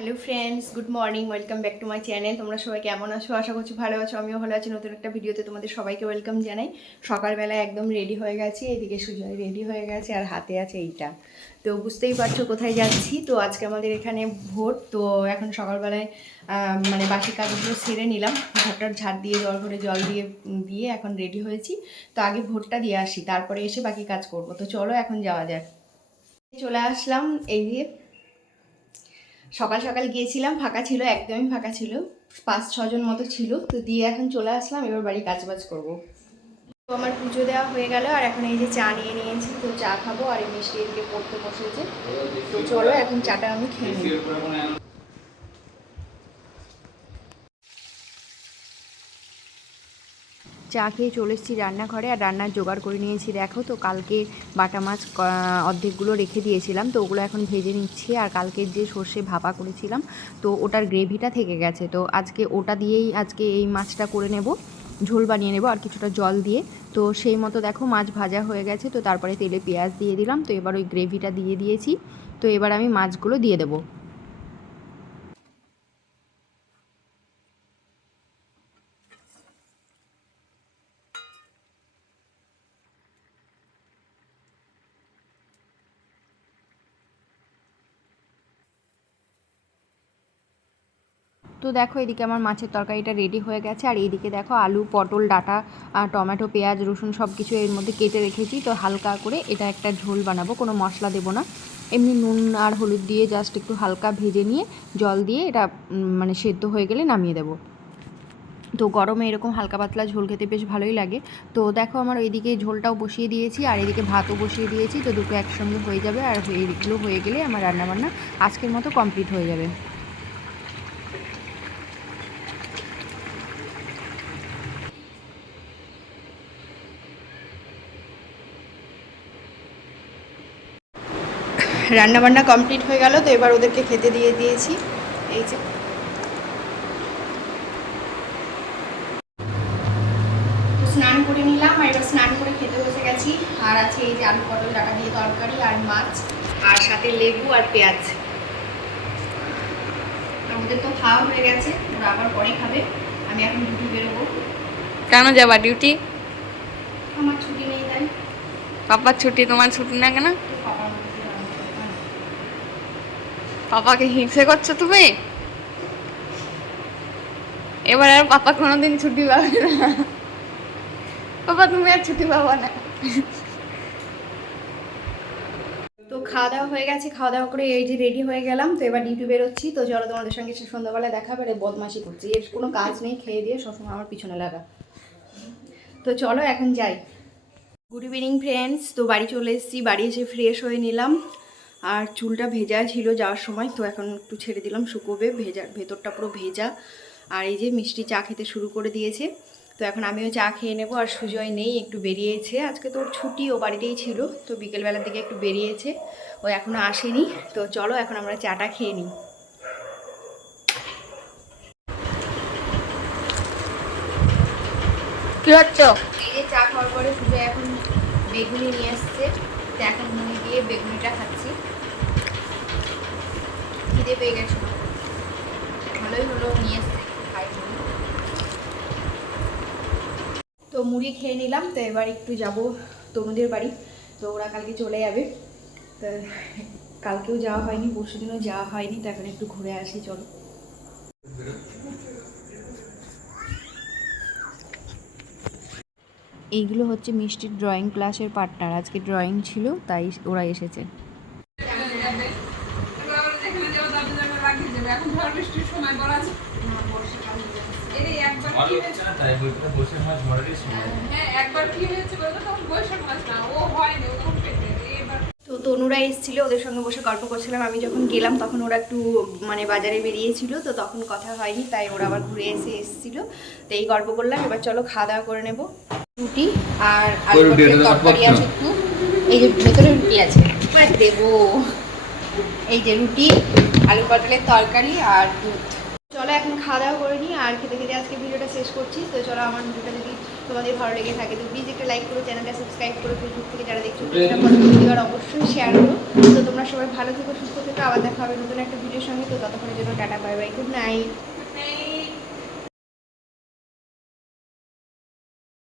Hello friends good morning welcome back to my channel তোমরা সবাই কেমন আছো? আশা করছি ভালো আছো। আমিও ভালো আছি। নতুন একটা ভিডিওতে তোমাদের সবাইকে ওয়েলকাম জানাই। সকালবেলা একদম রেডি হয়ে গেছি। এদিকে সুজয় রেডি হয়ে গেছে আর হাতে আছে এইটা। তো বুঝতেই পারছ কোথায় যাচ্ছি। তো আজকে আমাদের এখানে ভোট তো এখন সকালবেলায় মানে বাসি কাজগুলো সেরে নিলাম। ঘরটার ঝাড় দিয়ে, জল করে জল দিয়ে দিয়ে এখন রেডি হয়েছি। তো আগে ভোটটা দিয়ে আসি। তারপরে এসে বাকি কাজ করব। তো চলো এখন যাওয়া যাক। চলে আসলাম এই যে সকাল সকাল গিয়েছিলাম, ফাঁকা ছিল, একদমই ফাঁকা ছিল। পাঁচ, ছজন মতো ছিল। তো দিয়ে এখন চলে আসলাম, এবার বাড়ি কাজ বাজ করব। তো আমার পুজো দেওয়া হয়ে গেল, আর এখন এই যে চা নিয়ে নিয়েছি, তো চা খাব, আর এই মিষ্টি এদিকে পড়তে বসেছে। তো চলো, এখন চাটা আমি খেয়ে নিই। চা খেয়ে চলে এসেছি রান্নাঘরে আর রান্নার জোগাড় করে নিয়েছি। দেখো তো, কালকে বাটা মাছ অর্ধেকগুলো রেখে দিয়েছিলাম, তো ওগুলো এখন ভেজে নিচ্ছি। আর কালকের যে সর্ষে ভাপা করেছিলাম, তো ওটার গ্রেভিটা থেকে গেছে। তো আজকে ওটা দিয়েই আজকে এই মাছটা করে নেব, ঝোল বানিয়ে নেব আর কিছুটা জল দিয়ে। তো সেই মতো দেখো, মাছ ভাজা হয়ে গেছে, তো তারপরে তেলে পেঁয়াজ দিয়ে দিলাম, তো এবার ওই গ্রেভিটা দিয়ে দিয়েছি। তো এবার আমি মাছগুলো দিয়ে দেবো। তো দেখো, এদিকে আমার মাছের তরকারিটা রেডি হয়ে গেছে। আর এইদিকে দেখো, আলু, পটল, ডাটা টমেটো, পেঁয়াজ, রসুন সব কিছু এর মধ্যে কেটে রেখেছি। তো হালকা করে এটা একটা ঝোল বানাবো, কোনো মশলা দেবো না। এমনি নুন আর হলুদ দিয়ে জাস্ট একটু হালকা ভেজে নিয়ে জল দিয়ে এটা মানে সেদ্ধ হয়ে গেলে নামিয়ে দেবো। তো গরমে এরকম হালকা পাতলা ঝোল খেতে বেশ ভালোই লাগে। তো দেখো, আমার ওইদিকে ঝোলটাও বসিয়ে দিয়েছি আর এদিকে ভাতও বসিয়ে দিয়েছি। তো দুটো একসঙ্গে হয়ে যাবে আর এইগুলো হয়ে গেলে আমার রান্নাবান্না আজকের মতো কমপ্লিট হয়ে যাবে। রান্না বান্না কমপ্লিট হয়ে গেল তো এবার ওদেরকে খেতে দিয়ে দিয়েছি। এই যে। স্নান করে নিলাম আর এবার স্নান করে খেতে বসে গেছি। আর আছে এই যে আলু পটল ডাটা দিয়ে তরকারি আর মাছ আর সাথে লেবু আর পেঁয়াজ। আমাদের তো খাওয়া হয়ে গেছে ওরা আবার পরে খাবে। আমি এখন ডিউটি বেরোবো। কেন যাবা? ডিউটি আমার ছুটি নেই তাই। পাপার ছুটি তোমার ছুটি না কেন তো পাপার মতো করে রান্না করতে হয়। পাপাকে হিংসে করছ তুমি? এবার আর পাপা কোনোদিন ছুটি পাবে না। পাপা, তুমি আর ছুটি পাবা না। তো খাওয়া দাওয়া হয়ে গেছে, খাওয়া দাওয়া করে এই যে রেডি হয়ে গেলাম, তো এবার ডিউটি বেরোচ্ছি। তো চলো তোমাদের সঙ্গে সে সন্ধ্যাবেলায় দেখা পেলে বদমাশি করছি। এর কোনো কাজ নেই, খেয়ে দিয়ে সবসময় আমার পিছনে লাগা। তো চলো এখন যাই। গুড ইভিনিং ফ্রেন্ডস তো বাড়ি চলে এসেছি, বাড়ি এসে ফ্রেশ হয়ে নিলাম। আর চুলটা ভেজা ছিল যাওয়ার সময় তো এখন একটু ছেড়ে দিলাম শুকোবে ভেজা ভেতরটা পুরো ভেজা। আর এই যে মিষ্টি চা খেতে শুরু করে দিয়েছে তো এখন আমিও চা খেয়ে নেব। আর সুজয় নেই একটু বেরিয়েছে। আজকে তোর ছুটি ও বাড়িতেই ছিল তো বিকেলবেলার দিকে একটু বেরিয়েছে। ও এখনও আসেনি তো চলো এখন আমরা চাটা খেয়ে নিই। কি হচ্ছে? এই যে চা খাওয়ার পরে সুজয় এখন বেগুনি নিয়ে এসছে তো এখন মুড়ি দিয়ে বেগুনিটা খাচ্ছি। খিদে পেয়ে গেছিল ভালোই হলো নিয়ে এসছে তো মুড়ি খেয়ে নিলাম, তো এবার একটু যাব তরুণদের বাড়ি। তো ওরা কালকে চলে যাবে। তো কালকেও যাওয়া হয়নি পরশু দিনও যাওয়া হয়নি, তো এখন একটু ঘুরে আসি, চলো। এইগুলো হচ্ছে মিষ্টির ড্রয়িং ক্লাসের পার্টনার আজকে ড্রয়িং ছিল তাই ওরা এসেছে। ভালো হচ্ছে না তাই বইটা বসে মাছ ধরারই সময়। তো তনুরা এসেছিল ওদের সঙ্গে বসে গল্প করছিলাম। আমি যখন গেলাম তখন ওরা একটু মানে বাজারে বেরিয়েছিল তো তখন কথা হয়নি তাই ওরা আবার ঘুরে এসে এসেছিল। তো এই গল্প করলাম এবার চলো খাওয়া দাওয়া করে নেব। রুটি আর আলু তরকারি আছে একটু। এই যে ভেতরে রুটি আছে। দেবো। এই যে রুটি আলু পটলের তরকারি আর দুধ। চলো এখন খাওয়া দাওয়া করে নিই আর খেতে খেতে আজকে ভিডিওটা শেষ করছি। তো চলো আমার ভিডিওটা যদি তোমাদের ভালো লেগে থাকে তো প্লিজ একটা লাইক করো চ্যানেলটা সাবস্ক্রাইব করো ফেসবুক থেকে যারা দেখছ ভিডিও আর অবশ্যই শেয়ার করো। তো তোমরা সবাই ভালো থেকো সুস্থ থেকো। আবার দেখা হবে নতুন একটা ভিডিওর সঙ্গে। তো ততক্ষণের জন্য tata bye bye good night